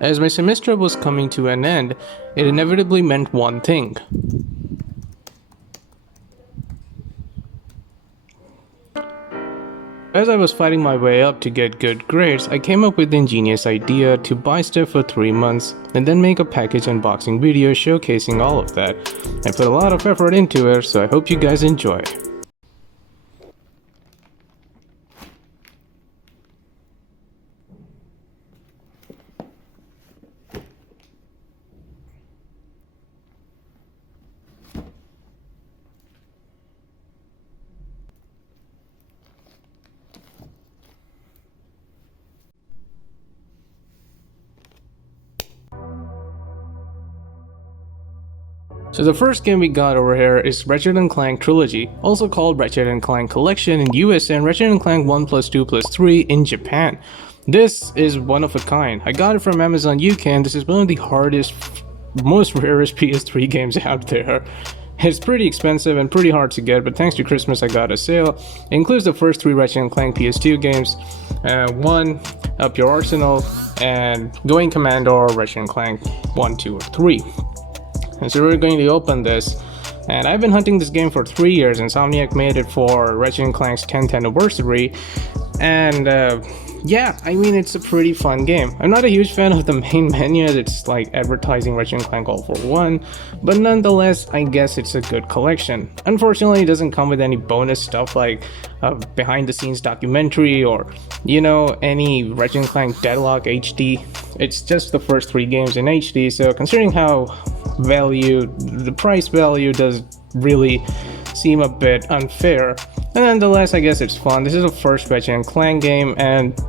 As my semester was coming to an end, it inevitably meant one thing. As I was fighting my way up to get good grades, I came up with the ingenious idea to buy stuff for 3 months and then make a package unboxing video showcasing all of that. I put a lot of effort into it, so I hope you guys enjoy. So the first game we got over here is Ratchet & Clank Trilogy, also called Ratchet & Clank Collection in US and Ratchet & Clank 1+2+3 in Japan. This is one of a kind. I got it from Amazon UK and this is one of the hardest, most rarest PS3 games out there. It's pretty expensive and pretty hard to get, but thanks to Christmas I got a sale. It includes the first 3 Ratchet & Clank PS2 games, 1, Up Your Arsenal, and Going Commando or Ratchet & Clank 1, 2, or 3. And so we're going to open this, and I've been hunting this game for 3 years. Insomniac made it for Ratchet & Clank's 10th anniversary, and yeah, I mean, it's a pretty fun game. I'm not a huge fan of the main menu as it's like advertising Ratchet & Clank all for one, but nonetheless, I guess it's a good collection. Unfortunately, it doesn't come with any bonus stuff like a behind-the-scenes documentary or, you know, any Ratchet & Clank Deadlock HD. It's just the first 3 games in HD, so considering how the price value does really seem a bit unfair. And nonetheless, I guess it's fun. This is the first Ratchet & Clank game, and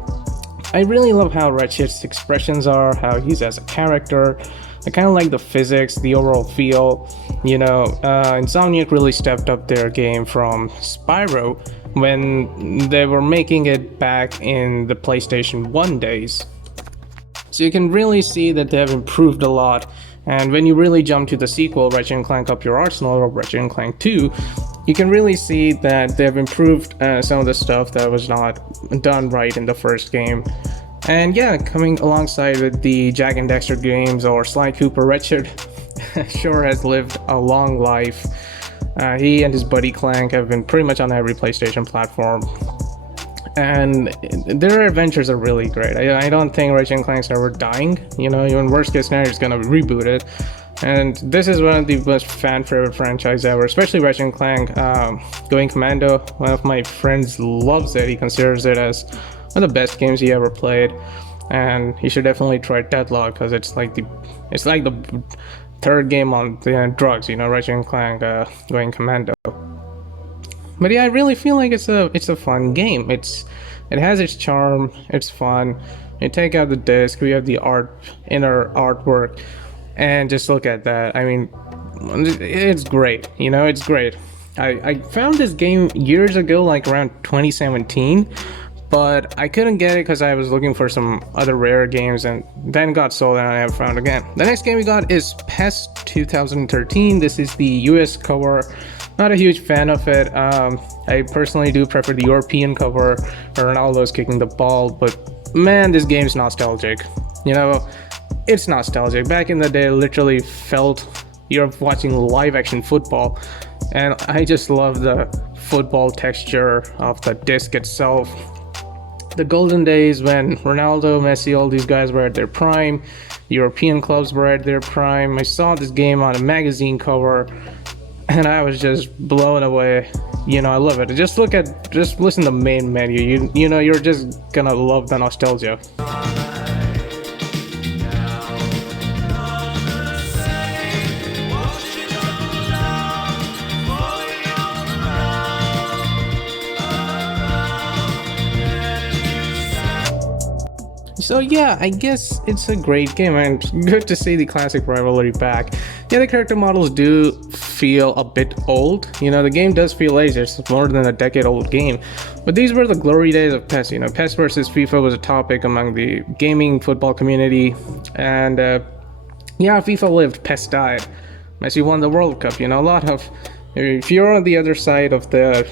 I really love how Ratchet's expressions are, how he's as a character. I kind of like the physics, the overall feel. You know, Insomniac really stepped up their game from Spyro when they were making it back in the PlayStation 1 days. So you can really see that they have improved a lot. And when you really jump to the sequel, Ratchet & Clank Up Your Arsenal or Ratchet & Clank 2, you can really see that they've improved some of the stuff that was not done right in the first game. And yeah, coming alongside with the Jak and Daxter games or Sly Cooper, Ratchet sure has lived a long life. He and his buddy Clank have been pretty much on every PlayStation platform. And their adventures are really great. I don't think Ratchet & Clank's ever dying. You know, even worst case scenario, it's gonna reboot it. And this is one of the most fan favorite franchise ever, especially Ratchet & Clank Going Commando. One of my friends loves it. He considers it as one of the best games he ever played. And he should definitely try Deadlock because it's like the third game on the drugs, you know, Ratchet & Clank Going Commando. But yeah, I really feel like it's a fun game. It has its charm. It's fun. You take out the disc. We have the inner artwork, and just look at that. I mean, it's great. You know, it's great. I found this game years ago, like around 2017, but I couldn't get it because I was looking for some other rare games, and then got sold, and I never found again. The next game we got is PES 2013. This is the US cover. Not a huge fan of it. I personally do prefer the European cover where Ronaldo's kicking the ball, but man, this game's nostalgic. You know, it's nostalgic. Back in the day, it literally felt you're watching live action football, and I just love the football texture of the disc itself. The golden days when Ronaldo, Messi, all these guys were at their prime, European clubs were at their prime. I saw this game on a magazine cover, and I was just blown away. You know, I love it. Just listen to the main menu. You know, you're just gonna love the nostalgia. So yeah, I guess it's a great game and good to see the classic rivalry back. Yeah, the character models do feel a bit old. You know, the game does feel aged. It's more than a decade old game. But these were the glory days of PES. You know, PES versus FIFA was a topic among the gaming football community. And yeah, FIFA lived, PES died. Messi won the World Cup. You know, if you're on the other side of the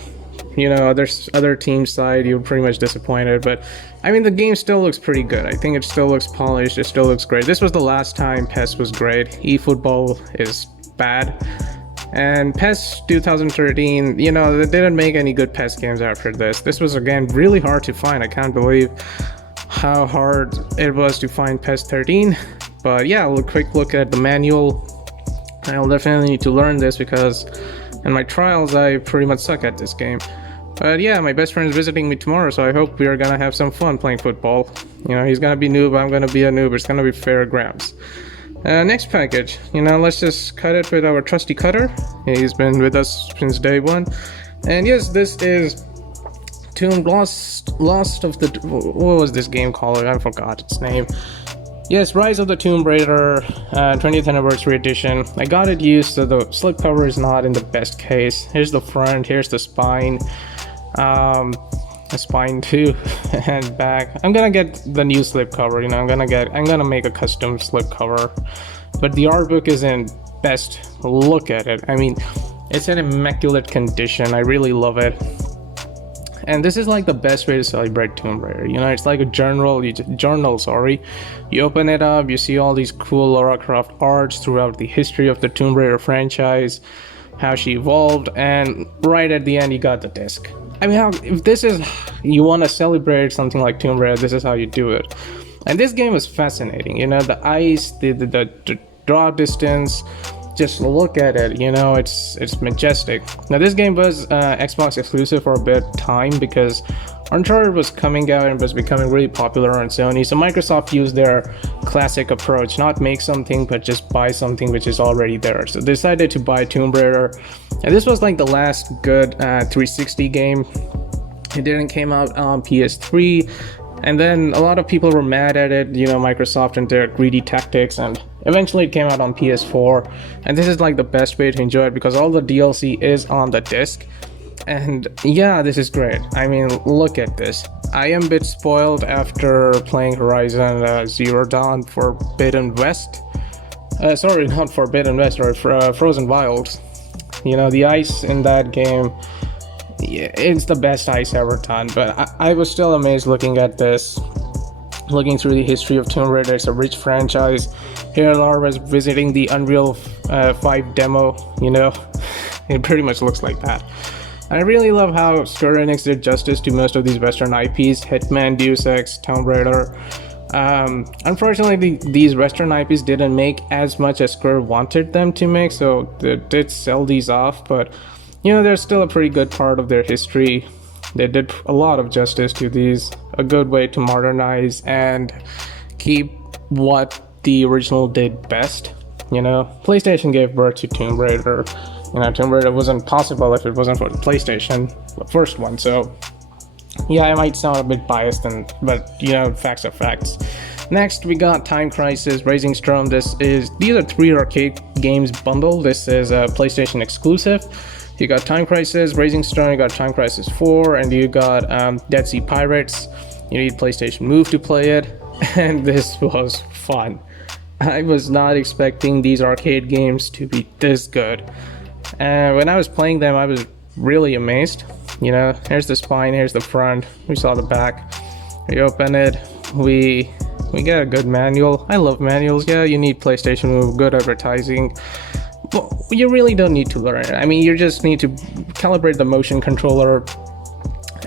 other team side, you're pretty much disappointed. But I mean, the game still looks pretty good. I think it still looks polished. It still looks great. This was the last time PES was great. eFootball is bad. And PES 2013, they didn't make any good PES games after this. This was, again, really hard to find. I can't believe how hard it was to find PES 13. But yeah, a quick look at the manual. I'll definitely need to learn this because in my trials, I pretty much suck at this game. But yeah, my best friend is visiting me tomorrow, so I hope we are gonna have some fun playing football. He's gonna be noob, I'm gonna be a noob. It's gonna be fair grabs. Next package, let's just cut it with our trusty cutter. He's been with us since day one. And yes, this is Tomb Lost of the... What was this game called? I forgot its name. Yes, Rise of the Tomb Raider 20th Anniversary Edition. I got it used, so the slipcover is not in the best case. Here's the front, here's the spine. The spine too, and back. I'm gonna get the new slipcover, I'm gonna make a custom slipcover. But the art book is in best look at it. I mean, it's in immaculate condition. I really love it. And this is like the best way to celebrate Tomb Raider. It's like a journal. You open it up, you see all these cool Lara Croft arts throughout the history of the Tomb Raider franchise, how she evolved, and right at the end you got the disc. I mean, if this is, you want to celebrate something like Tomb Raider, this is how you do it. And this game is fascinating. The ice, the draw distance. Just look at it, it's majestic. Now this game was Xbox exclusive for a bit of time because Uncharted was coming out and was becoming really popular on Sony, so Microsoft used their classic approach, not make something but just buy something which is already there. So they decided to buy Tomb Raider, and this was like the last good 360 game. It didn't came out on PS3, and then a lot of people were mad at it, Microsoft and their greedy tactics, and eventually it came out on PS4, and this is like the best way to enjoy it because all the DLC is on the disc. And yeah, this is great. I mean, look at this. I am a bit spoiled after playing Horizon Zero Dawn Forbidden West. Sorry, not Forbidden West, or Frozen Wilds. The ice in that game, yeah, it's the best ice ever done. But I was still amazed looking at this. Looking through the history of Tomb Raider, it's a rich franchise. Here Lara was visiting the Unreal 5 demo, It pretty much looks like that. I really love how Square Enix did justice to most of these Western IPs, Hitman, Deus Ex, Tomb Raider. Unfortunately, these Western IPs didn't make as much as Square wanted them to make, so they did sell these off, but they're still a pretty good part of their history. They did a lot of justice to these, a good way to modernize and keep what the original did best. PlayStation gave birth to Tomb Raider. Tomb Raider wasn't possible if it wasn't for the PlayStation, the first one. So, yeah, I might sound a bit biased, but facts are facts. Next, we got Time Crisis, Rising Storm. These are 3 arcade games bundled. This is a PlayStation exclusive. You got Time Crisis, Rising Storm, you got Time Crisis 4, and you got Dead Sea Pirates. You need PlayStation Move to play it, and this was fun. I was not expecting these arcade games to be this good. When I was playing them, I was really amazed. Here's the spine, here's the front, we saw the back. We open it, we get a good manual. I love manuals. Yeah, you need PlayStation Move, good advertising. But you really don't need to learn it. I mean, you just need to calibrate the motion controller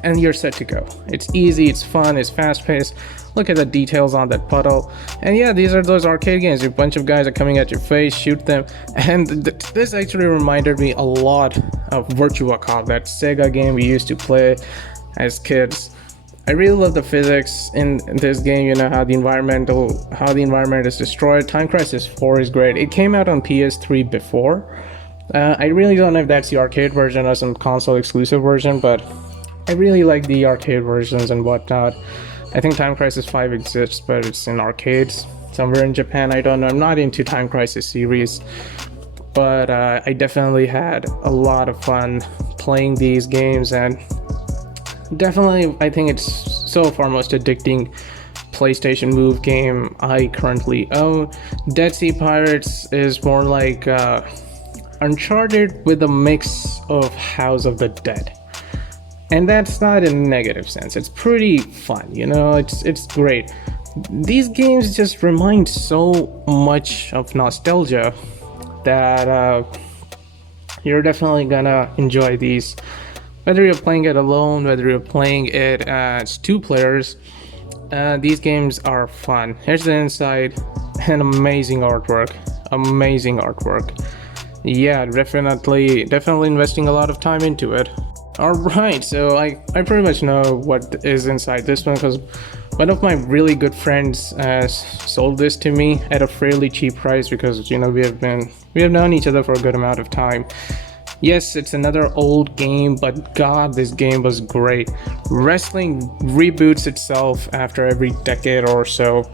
and you're set to go. It's easy, it's fun, it's fast-paced. Look at the details on that puddle. And yeah, these are those arcade games. A bunch of guys are coming at your face, shoot them. And this actually reminded me a lot of Virtua Cop, that Sega game we used to play as kids. I really love the physics in this game, how the environment is destroyed. Time Crisis 4 is great. It came out on PS3 before. I really don't know if that's the arcade version or some console exclusive version, but I really like the arcade versions and whatnot. I think Time Crisis 5 exists, but it's in arcades somewhere in Japan. I don't know. I'm not into Time Crisis series, but I definitely had a lot of fun playing these games, and definitely I think it's so far most addicting PlayStation Move game I currently own. Dead Sea Pirates is more like Uncharted with a mix of House of the Dead. And that's not in a negative sense. It's pretty fun, you know, it's great. These games just remind so much of nostalgia that you're definitely gonna enjoy these. Whether you're playing it alone, whether you're playing it as two players, these games are fun. Here's the inside, and amazing artwork. Amazing artwork. Yeah, definitely investing a lot of time into it. Alright, so I pretty much know what is inside this one because one of my really good friends sold this to me at a fairly cheap price because, you know, we have known each other for a good amount of time. Yes, it's another old game, but god, this game was great. Wrestling reboots itself after every decade or so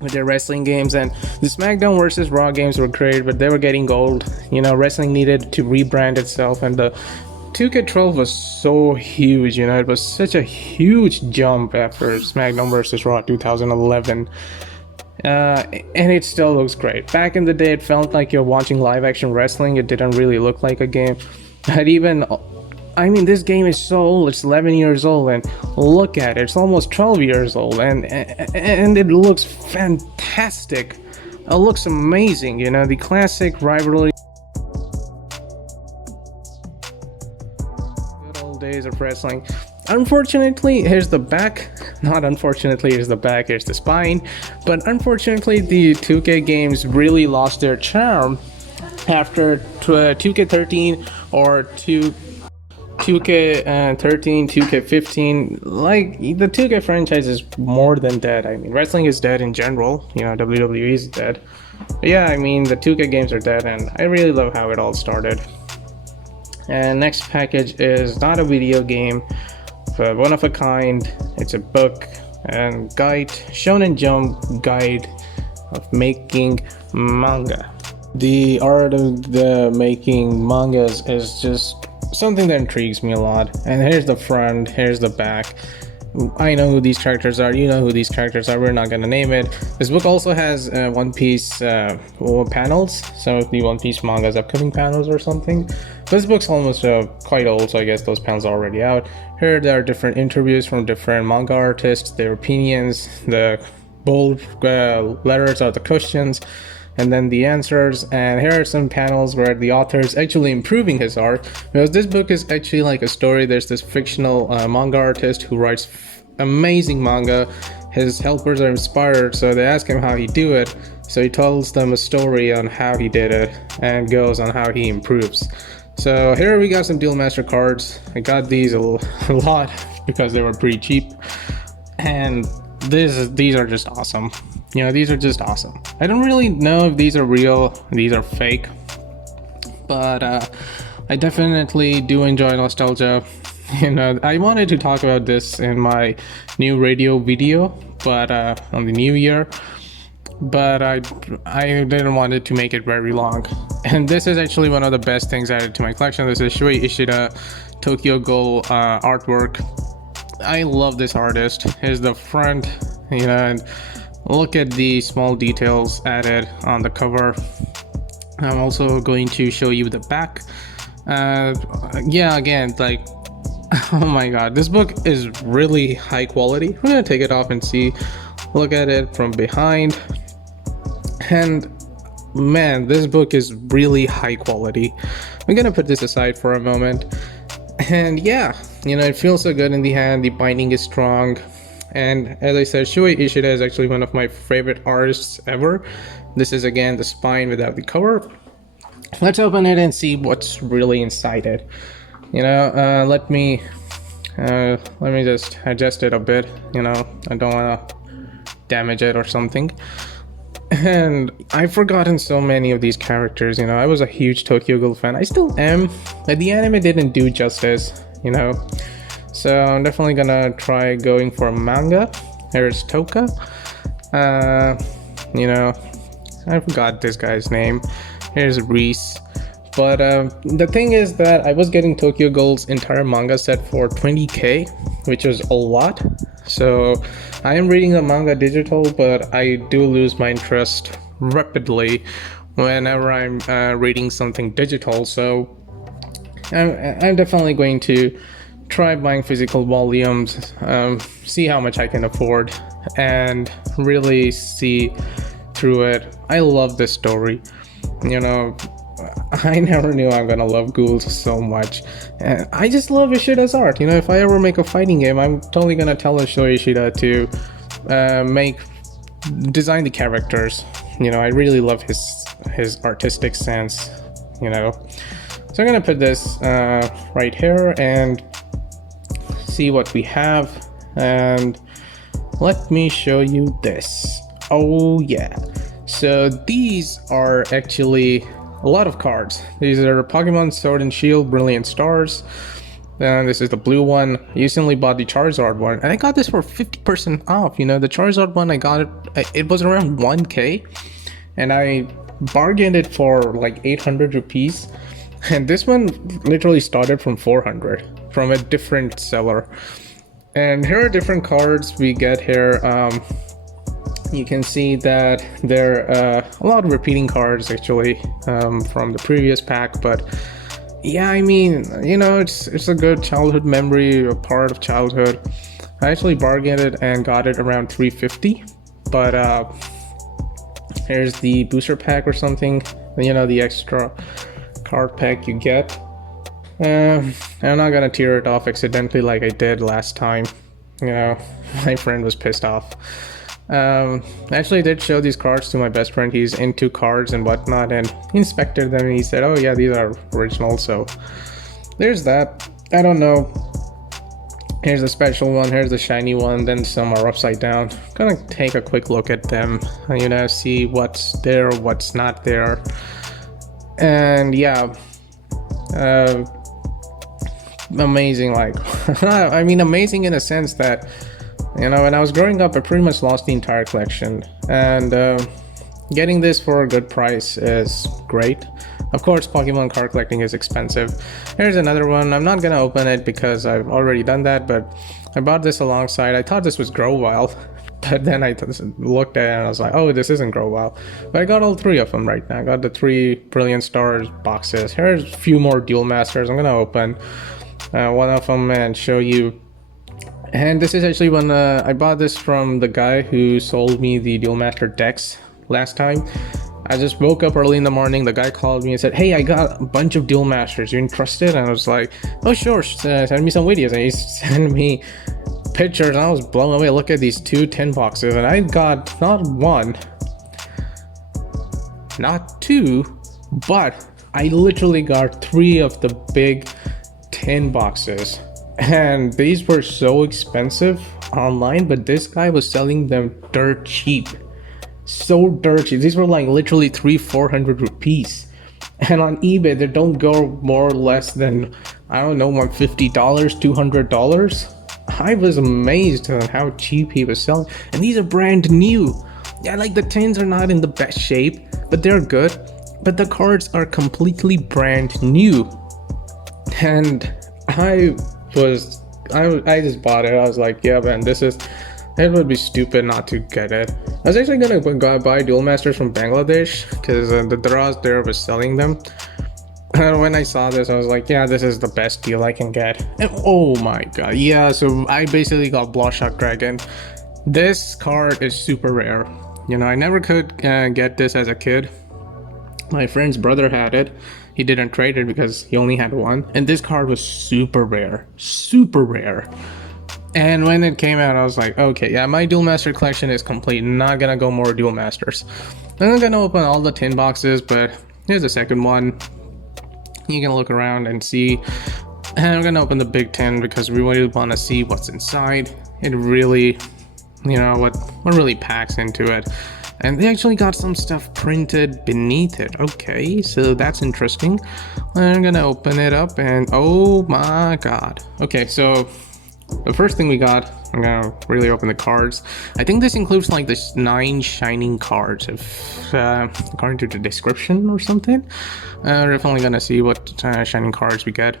with their wrestling games, and the SmackDown versus Raw games were great, but they were getting old. You know, wrestling needed to rebrand itself, and the 2K12 was so huge, you know, it was such a huge jump after SmackDown vs. Raw 2011. And it still looks great. Back in the day, it felt like you're watching live action wrestling. It didn't really look like a game. But even, I mean, this game is so old. It's 11 years old, and look at it. It's almost 12 years old, and it looks fantastic. It looks amazing, you know, the classic rivalry. Good old days of wrestling. Unfortunately, here's the back. Not unfortunately, here's the back, here's the spine. But unfortunately, the 2K games really lost their charm after 2K13 or 2K13, 2K15. Like, the 2K franchise is more than dead. I mean, wrestling is dead in general. You know, WWE is dead. But yeah, I mean, the 2K games are dead, and I really love how it all started. And next package is not a video game, but one of a kind. It's a book and guide, Shonen Jump guide of making manga. The art of the making mangas is just something that intrigues me a lot. And here's the front, here's the back. I know who these characters are, you know who these characters are, we're not gonna name it. This book also has One Piece panels, some of the One Piece manga's upcoming panels or something. This book's almost quite old, so I guess those panels are already out. Here there are different interviews from different manga artists, their opinions, the bold letters are the questions, and then the answers. And here are some panels where the author is actually improving his art, because this book is actually like a story. There's this fictional manga artist who writes amazing manga. His helpers are inspired, so they ask him how he do it. So he tells them a story on how he did it and goes on how he improves. So here we got some Duel Master cards. I got these a lot because they were pretty cheap, and these are just awesome. You know, these are just awesome. I don't really know if these are real, these are fake, but I definitely do enjoy nostalgia. You know, I wanted to talk about this in my new radio video, but on the new year, but I didn't want it to make it very long. And this is actually one of the best things added to my collection. This is Shuei Ishida Tokyo Ghoul artwork. I love this artist. Here's the front, you know, and look at the small details added on the cover. I'm also going to show you the back. Yeah, again, like, oh my god, this book is really high quality. I'm gonna take it off and see, look at it from behind, and man, this book is really high quality. I'm gonna put this aside for a moment, and yeah, you know, it feels so good in the hand. The binding is strong, and as I said, Shuei Ishida is actually one of my favorite artists ever. This is again the spine without the cover. Let's open it and see what's really inside it. You know, let me just adjust it a bit. You know, I don't want to damage it or something. And I've forgotten so many of these characters. You know, I was a huge Tokyo Ghoul fan. I still am, but the anime didn't do justice, you know. So I'm definitely gonna try going for manga. Here's Toka. You know, I forgot this guy's name. Here's Reese. But the thing is that I was getting Tokyo Ghoul's entire manga set for 20k, which was a lot. So I am reading the manga digital, but I do lose my interest rapidly whenever I'm reading something digital. So I'm definitely going to try buying physical volumes, see how much I can afford, and really see through it. I love this story. You know, I never knew I'm gonna love ghouls so much, and I just love Ishida's art. You know, if I ever make a fighting game, I'm totally gonna tell Shoei Ishida to design the characters. You know, I really love his artistic sense. You know, so I'm gonna put this right here and see what we have, and let me show you this. Oh yeah, so these are actually a lot of cards. These are Pokemon Sword and Shield Brilliant Stars, and this is the blue one. I recently bought the Charizard one, and I got this for 50% off. You know, the Charizard one, I got it was around 1k, and I bargained it for like 800 rupees, and this one literally started from 400 from a different seller. And here are different cards we get here. You can see that there are a lot of repeating cards actually from the previous pack, but yeah, I mean, you know, it's a good childhood memory, a part of childhood. I actually bargained it and got it around 350, but here's the booster pack or something, you know, the extra card pack you get. I'm not gonna tear it off accidentally like I did last time. You know, my friend was pissed off. Actually, I did show these cards to my best friend. He's into cards and whatnot, and he inspected them and he said, oh yeah, these are original. So there's that. I don't know. Here's the special one, here's the shiny one, then some are upside down. Gonna take a quick look at them, you know, see what's there, what's not there. And yeah, amazing, like I mean, amazing in a sense that, you know, when I was growing up, I pretty much lost the entire collection, and getting this for a good price is great. Of course, Pokemon card collecting is expensive. Here's another one. I'm not gonna open it because I've already done that, but I bought this alongside. I thought this was Grow Wild, but then I looked at it and I was like, oh, this isn't Grow Wild. But I got all three of them right now. I got the 3 Brilliant Stars boxes. Here's a few more Duel Masters. I'm gonna open one of them and show you. And this is actually when I bought this from the guy who sold me the Duel Master decks last time. I just woke up early in the morning. The guy called me and said, hey, I got a bunch of Duel Masters. You interested? And I was like, oh sure, send me some videos. And he sent me pictures, and I was blown away. Look at these 2 tin boxes, and I got not 1, not 2, but I literally got 3 of the big tin boxes. And these were so expensive online, but this guy was selling them dirt cheap. So dirt cheap. These were like literally 300-400 rupees. And on eBay, they don't go more or less than, I don't know, $150, $200. I was amazed at how cheap he was selling. And these are brand new. Yeah, like the tins are not in the best shape, but they're good. But the cards are completely brand new. And I just bought it. I was like, yeah, man, it would be stupid not to get it. I was actually gonna go buy Duel Masters from Bangladesh because the Draws there was selling them. And when I saw this, I was like, yeah, this is the best deal I can get. And oh my god, yeah, so I basically got Bloodshot Dragon. This card is super rare. You know, I never could get this as a kid. My friend's brother had it. He didn't trade it because he only had one, and this card was super rare. And when it came out, I was like, okay, yeah, my Duel Master collection is complete. Not gonna go more Duel Masters. I'm not gonna open all the tin boxes, but here's the second one. You can look around and see. And I'm gonna open the big tin because we really want to see what's inside. It really, you know, what really packs into it. And they actually got some stuff printed beneath it. Okay, so that's interesting. I'm gonna open it up and oh my god. Okay, so the first thing we got, I'm gonna really open the cards. I think this includes like the 9 shining cards, if according to the description or something. We're definitely gonna see what shining cards we get.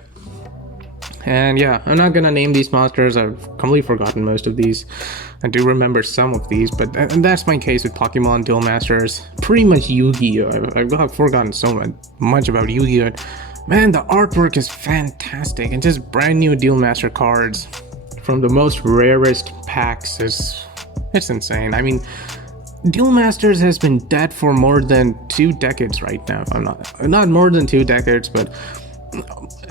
And yeah, I'm not gonna name these monsters. I've completely forgotten most of these. I do remember some of these, but and that's my case with Pokemon Duel Masters. Pretty much Yu-Gi-Oh! I've forgotten so much about Yu-Gi-Oh! Man, the artwork is fantastic, and just brand new Duel Master cards from the most rarest packs is it's insane. I mean, Duel Masters has been dead for more than 2 decades right now. If I'm not more than 2 decades, but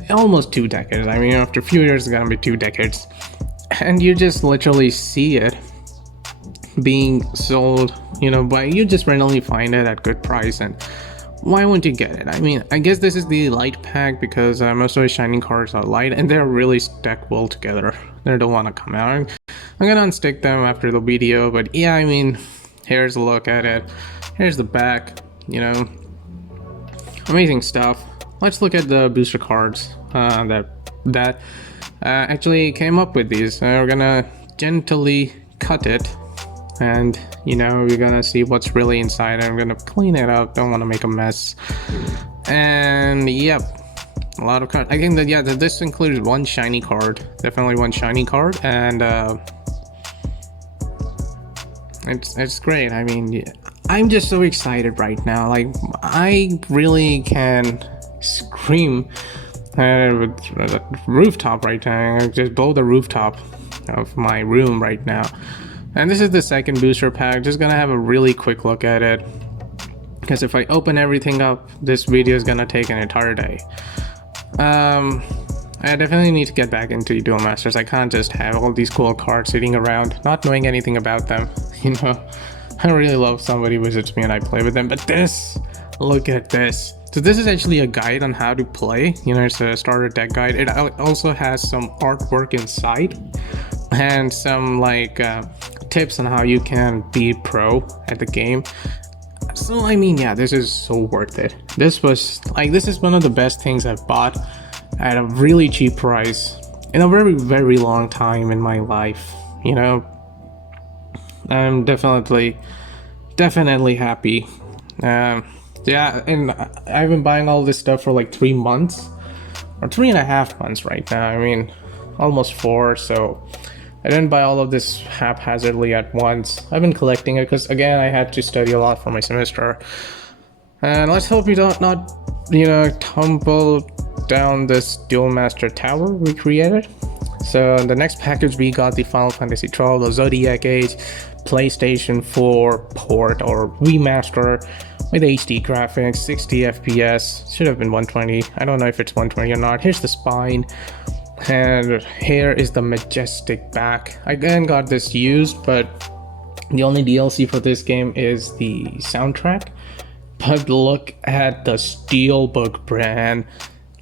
almost 2 decades. I mean, after a few years, it's gonna be 2 decades, and you just literally see it being sold. But you just randomly find it at good price, and why wouldn't you get it? I mean, I guess this is the light pack because most of the shining cards are light and they're really stuck well together. They don't want to come out. I'm gonna unstick them after the video, but yeah, I mean, here's a look at it. Here's the back. Amazing stuff. Let's look at the booster cards that actually came up with these. We're gonna gently cut it, and we're gonna see what's really inside. I'm gonna clean it up, don't want to make a mess. And yep, a lot of cards. I think that this includes one shiny card, definitely one shiny card, and it's great. I mean, I'm just so excited right now. Like, I really can scream with the rooftop right now. Just blow the rooftop of my room right now. And this is the second booster pack. Just gonna have a really quick look at it, because if I open everything up, this video is gonna take an entire day. I definitely need to get back into Duel Masters. I can't just have all these cool cards sitting around not knowing anything about them. I really love somebody visits me and I play with them, but look at this. So this is actually a guide on how to play. It's a starter deck guide. It also has some artwork inside and some tips on how you can be pro at the game. So I mean, yeah, this is so worth it. This is one of the best things I've bought at a really cheap price in a very, very long time in my life. I'm definitely happy. Yeah, and I've been buying all this stuff for like 3 months or 3.5 months right now. I mean, almost 4. So I didn't buy all of this haphazardly at once. I've been collecting it because, again, I had to study a lot for my semester. And let's hope we don't tumble down this Duel Master tower we created. So in the next package, we got the Final Fantasy XII, the Zodiac Age PlayStation 4 port or remaster with HD graphics, 60 FPS. Should have been 120. I don't know if it's 120 or not. Here's the spine. And here is the majestic back. I again got this used, but the only DLC for this game is the soundtrack. But look at the Steelbook brand.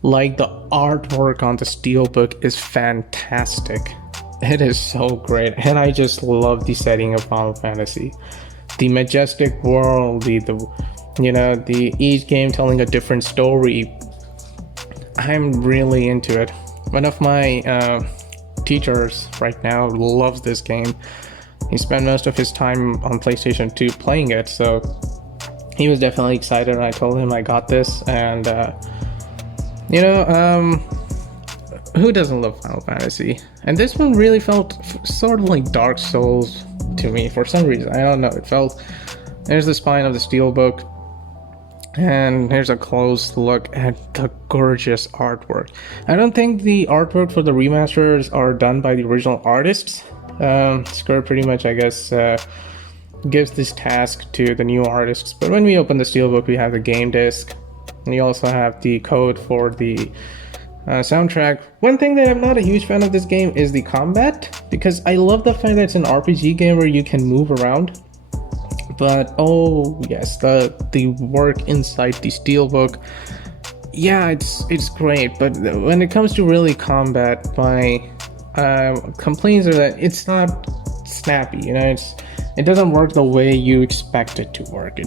Like, the artwork on the Steelbook is fantastic. It is so great, and I just love the setting of Final Fantasy. The majestic world, the each game telling a different story. I'm really into it. One of my teachers right now loves this game. He spent most of his time on PlayStation 2 playing it, so he was definitely excited. And I told him I got this, and who doesn't love Final Fantasy? And this one really felt sort of like Dark Souls to me for some reason. I don't know. It felt. There's the spine of the Steelbook. And here's a close look at the gorgeous artwork. I don't think the artwork for the remasters are done by the original artists. Square pretty much, I guess, gives this task to the new artists. But when we open the Steelbook, we have the game disc. And you also have the code for the soundtrack. One thing that I'm not a huge fan of this game is the combat, because I love the fact that it's an RPG game where you can move around. But oh yes, the work inside the Steelbook, yeah, it's great. But when it comes to really combat, my complaints are that it's not snappy. It doesn't work the way you expect it to work.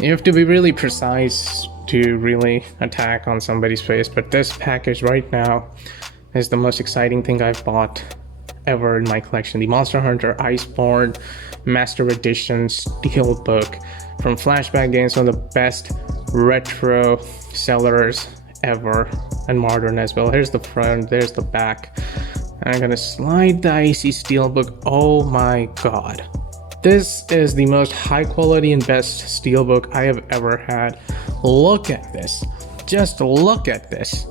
You have to be really precise to really attack on somebody's face. But this package right now is the most exciting thing I've bought ever in my collection. The Monster Hunter Iceborne Master Edition Steelbook from Flashback Games, one of the best retro sellers ever, and modern as well. Here's the front, there's the back. I'm gonna slide the icy Steelbook. Oh my god. This is the most high quality and best Steelbook I have ever had. Look at this. Just look at this.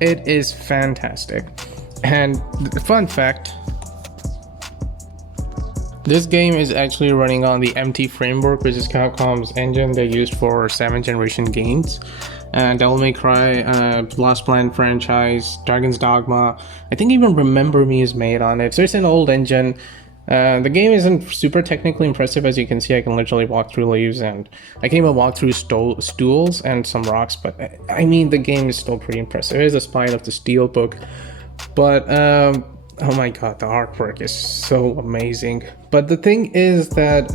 It is fantastic. And fun fact, this game is actually running on the MT framework, which is Capcom's engine they used for 7th generation games. Devil May Cry, Lost Planet franchise, Dragon's Dogma. I think even Remember Me is made on it. So it's an old engine. The game isn't super technically impressive. As you can see, I can literally walk through leaves, and I can even walk through stools and some rocks. But I mean, the game is still pretty impressive. It is a spine of the Steelbook. But oh my god, the artwork is so amazing. But the thing is that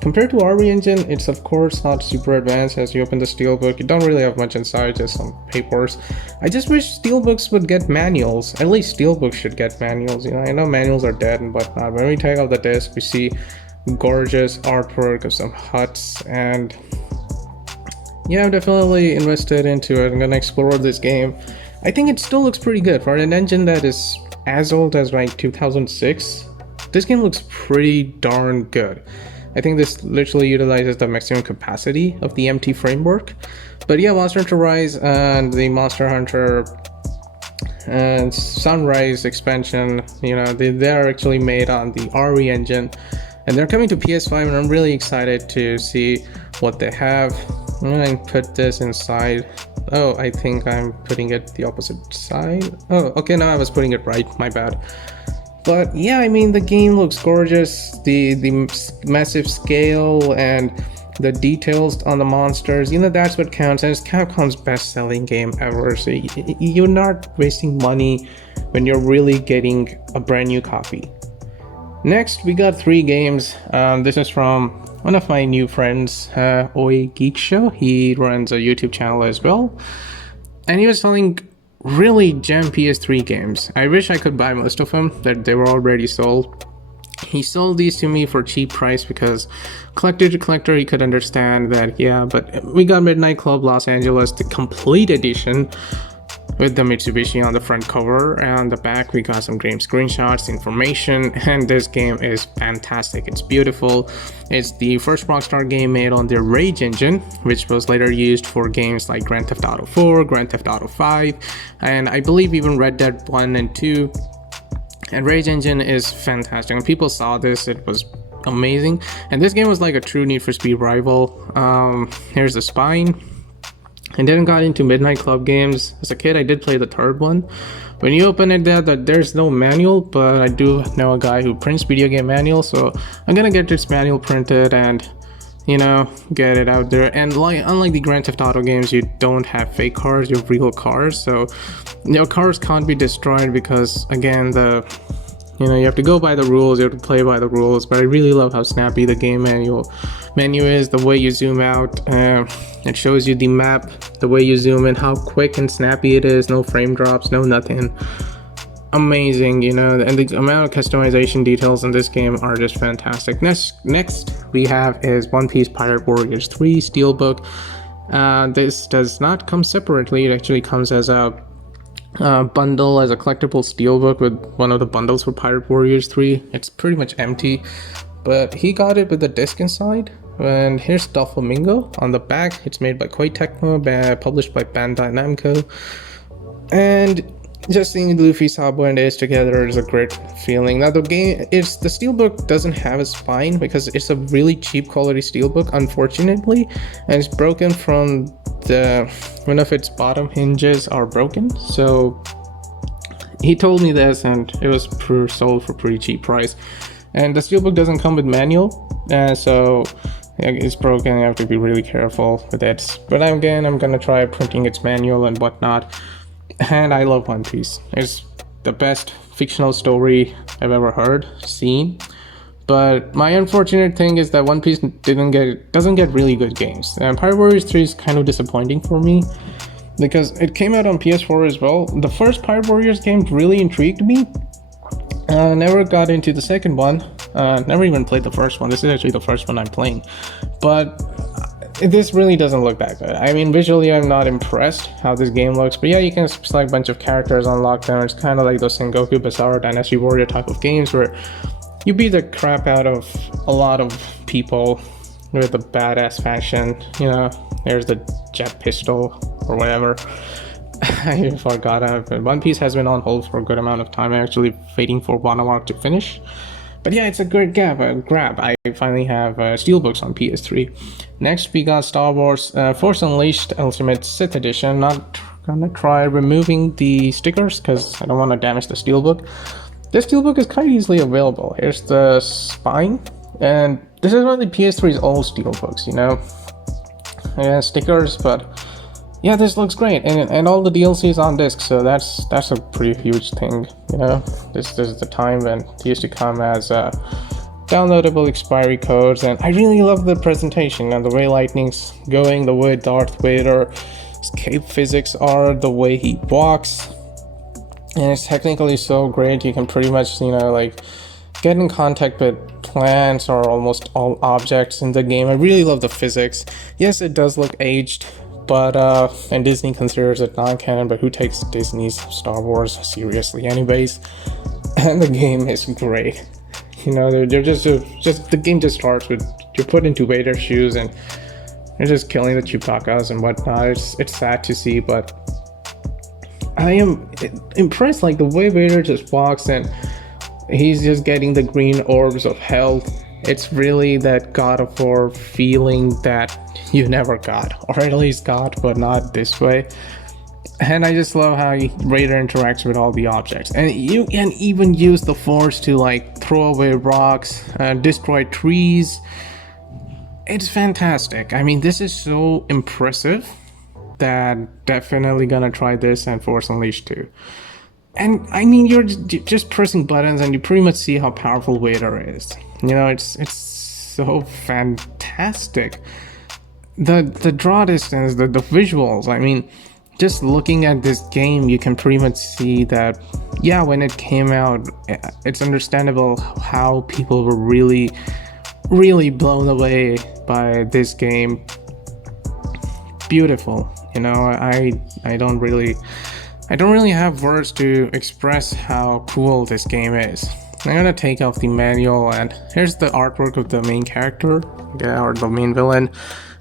compared to RE Engine, it's of course not super advanced. As you open the Steelbook, you don't really have much inside, just some papers. I just wish Steelbooks would get manuals. At least Steelbooks should get manuals. You know, I know manuals are dead and whatnot. When we take out the disc, we see gorgeous artwork of some huts, and yeah, I'm definitely invested into it. I'm gonna explore this game. I think it still looks pretty good for an engine that is as old as like 2006. This game looks pretty darn good. I think this literally utilizes the maximum capacity of the MT framework. But yeah, Monster Hunter Rise and the Monster Hunter and Sunrise expansion, you know, they're actually made on the RE engine, and they're coming to PS5, and I'm really excited to see what they have. I'm gonna put this inside. Oh, I think I'm putting it the opposite side. Oh, okay, no, I was putting it right, my bad. But yeah, I mean, the game looks gorgeous. The massive scale and the details on the monsters, you know, that's what counts. And it's Capcom's best-selling game ever. So you're not wasting money when you're really getting a brand new copy. Next, we got 3 games. This is from one of my new friends, Oi Geek Show. He runs a YouTube channel as well, and he was selling really gem PS3 games. I wish I could buy most of them, that they were already sold. He sold these to me for cheap price because collector to collector, he could understand that, yeah, but we got Midnight Club Los Angeles, the complete edition, with the Mitsubishi on the front cover, and on the back we got some game screenshots, information, and this game is fantastic. It's beautiful. It's the first Rockstar game made on their Rage engine, which was later used for games like Grand Theft Auto 4, Grand Theft Auto 5, and I believe even Red Dead 1 and 2. And Rage engine is fantastic. When people saw this, it was amazing, and this game was like a true Need for Speed rival. Here's the spine. I didn't got into Midnight Club games. As a kid, I did play the third one. When you open it, there's no manual, but I do know a guy who prints video game manuals, so I'm gonna get this manual printed and, you know, get it out there. And unlike the Grand Theft Auto games, you don't have fake cars, you have real cars, so your cars can't be destroyed because, again, you have to go by the rules, you have to play by the rules. But I really love how snappy the game menu is, the way you zoom out. It shows you the map, the way you zoom in, how quick and snappy it is, no frame drops, no nothing. Amazing, you know, and the amount of customization details in this game are just fantastic. Next we have is One Piece Pirate Warriors 3 Steelbook. This does not come separately, it actually comes as a bundle, as a collectible steelbook with one of the bundles for Pirate Warriors 3. It's pretty much empty, but he got it with the disc inside. And here's Doflamingo on the back. It's made by Koei Tecmo, published by Bandai Namco. And just seeing Luffy, Sabo, and Ace together is a great feeling. Now the steelbook doesn't have a spine because it's a really cheap quality steelbook, unfortunately, and it's broken from one of its bottom hinges are broken. So he told me this, and it was sold for pretty cheap price. And the steelbook doesn't come with manual, so it's broken. You have to be really careful with it. But I'm gonna try printing its manual and whatnot. And I love One Piece. It's the best fictional story I've ever seen. But my unfortunate thing is that One Piece doesn't get really good games. And Pirate Warriors 3 is kind of disappointing for me because it came out on PS4 as well. The first Pirate Warriors game really intrigued me. Never got into the second one. Never even played the first one. This is actually the first one I'm playing. But this really doesn't look that good. I mean, visually I'm not impressed how this game looks, but yeah, you can select a bunch of characters, unlock them. It's kind of like those Sengoku Basara Dynasty Warrior type of games where you beat the crap out of a lot of people with a badass fashion. You know, there's the jet pistol or whatever. I forgot. One Piece has been on hold for a good amount of time. I'm actually waiting for Wano arc to finish. But yeah, it's a great grab. I finally have steelbooks on PS3. Next, we got Star Wars Force Unleashed Ultimate Sith Edition. Not gonna try removing the stickers because I don't want to damage the steelbook. This steelbook is kind of easily available. Here's the spine, and this is one of the PS3's old steelbooks, you know. Yeah, stickers, but yeah, this looks great, and all the DLC is on disc, so that's a pretty huge thing, you know. This is the time when it used to come as downloadable expiry codes, and I really love the presentation and the way lightning's going, the way Darth Vader escape physics are, the way he walks, and it's technically so great. You can pretty much, you know, like get in contact with plants or almost all objects in the game. I really love the physics. Yes, it does look aged, but and Disney considers it non-canon, but who takes Disney's Star Wars seriously anyways? And the game is great. You know, they're just the game just starts with you're put into Vader's shoes and you're just killing the Chewbacca's and whatnot. It's sad to see, but I am impressed, like the way Vader just walks and he's just getting the green orbs of health. It's really that God of War feeling that you never got, or at least got, but not this way. And I just love how Vader interacts with all the objects, and you can even use the Force to like throw away rocks, destroy trees. It's fantastic. I mean, this is so impressive that definitely gonna try this and Force Unleashed too. And I mean, you're just pressing buttons and you pretty much see how powerful Vader is. You know, it's so fantastic. The draw distance, the visuals, I mean, just looking at this game, you can pretty much see that, yeah, when it came out, it's understandable how people were really, really blown away by this game. Beautiful. You know, I don't really have words to express how cool this game is. I'm gonna take off the manual, and here's the artwork of the main character, yeah, or the main villain.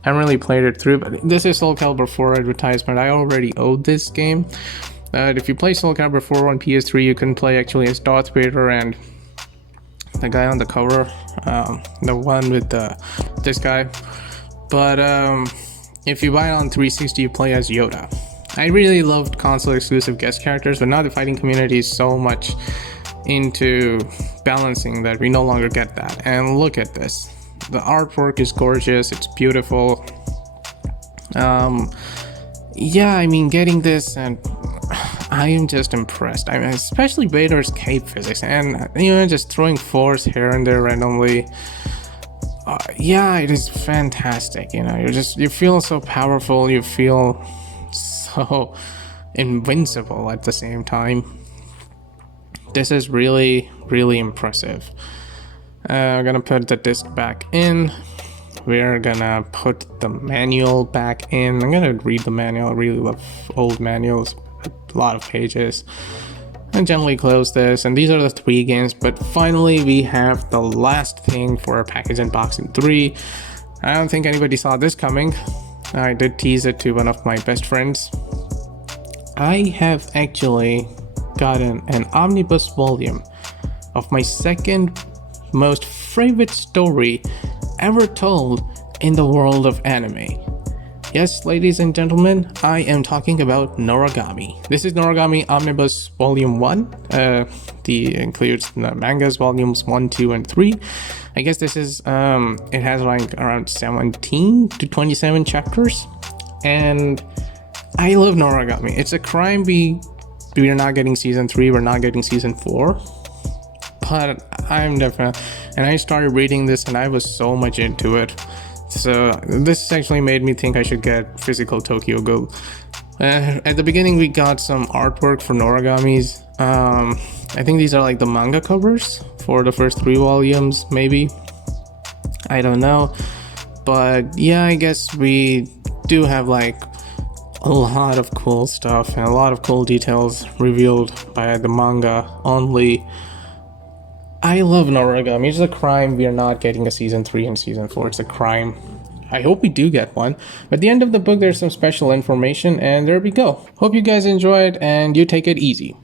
I haven't really played it through, but this is Soul Calibur 4 advertisement. I already owed this game. If you play Soul Calibur 4 on PS3, you can play actually as Darth Vader and the guy on the cover, the one with this guy. But if you buy it on 360, you play as Yoda. I really loved console exclusive guest characters, but now the fighting community is so much into balancing that we no longer get that. And look at this. The artwork is gorgeous, it's beautiful. Yeah, I mean, getting this, and I am just impressed. I mean, especially Vader's cape physics, and you know, just throwing force here and there randomly. Yeah, it is fantastic. You know, you feel so powerful, you feel so invincible at the same time. This is really, really impressive. I'm gonna put the disc back in. We're gonna put the manual back in. I'm gonna read the manual. I really love old manuals, a lot of pages. And gently close this, and these are the 3 games, but finally we have the last thing for our package unboxing 3. I don't think anybody saw this coming. I did tease it to one of my best friends. I have actually gotten an omnibus volume of my second most favorite story ever told in the world of anime. Yes, ladies and gentlemen, I am talking about Noragami. This is Noragami Omnibus Volume 1. Includes the mangas volumes 1, 2, and 3. I guess this is, it has like around 17 to 27 chapters. And I love Noragami. It's a crime we're not getting season 3, we're not getting season 4. But I'm definitely, and I started reading this and I was so much into it. So this actually made me think I should get physical Tokyo Ghoul. At the beginning we got some artwork for Noragamis. I think these are like the manga covers for the first 3 volumes, maybe. I don't know. But yeah, I guess we do have like a lot of cool stuff and a lot of cool details revealed by the manga only. I love Noragami. It's a crime we are not getting a season 3 and season 4. It's a crime. I hope we do get one. At the end of the book, there's some special information, and there we go. Hope you guys enjoyed, and you take it easy.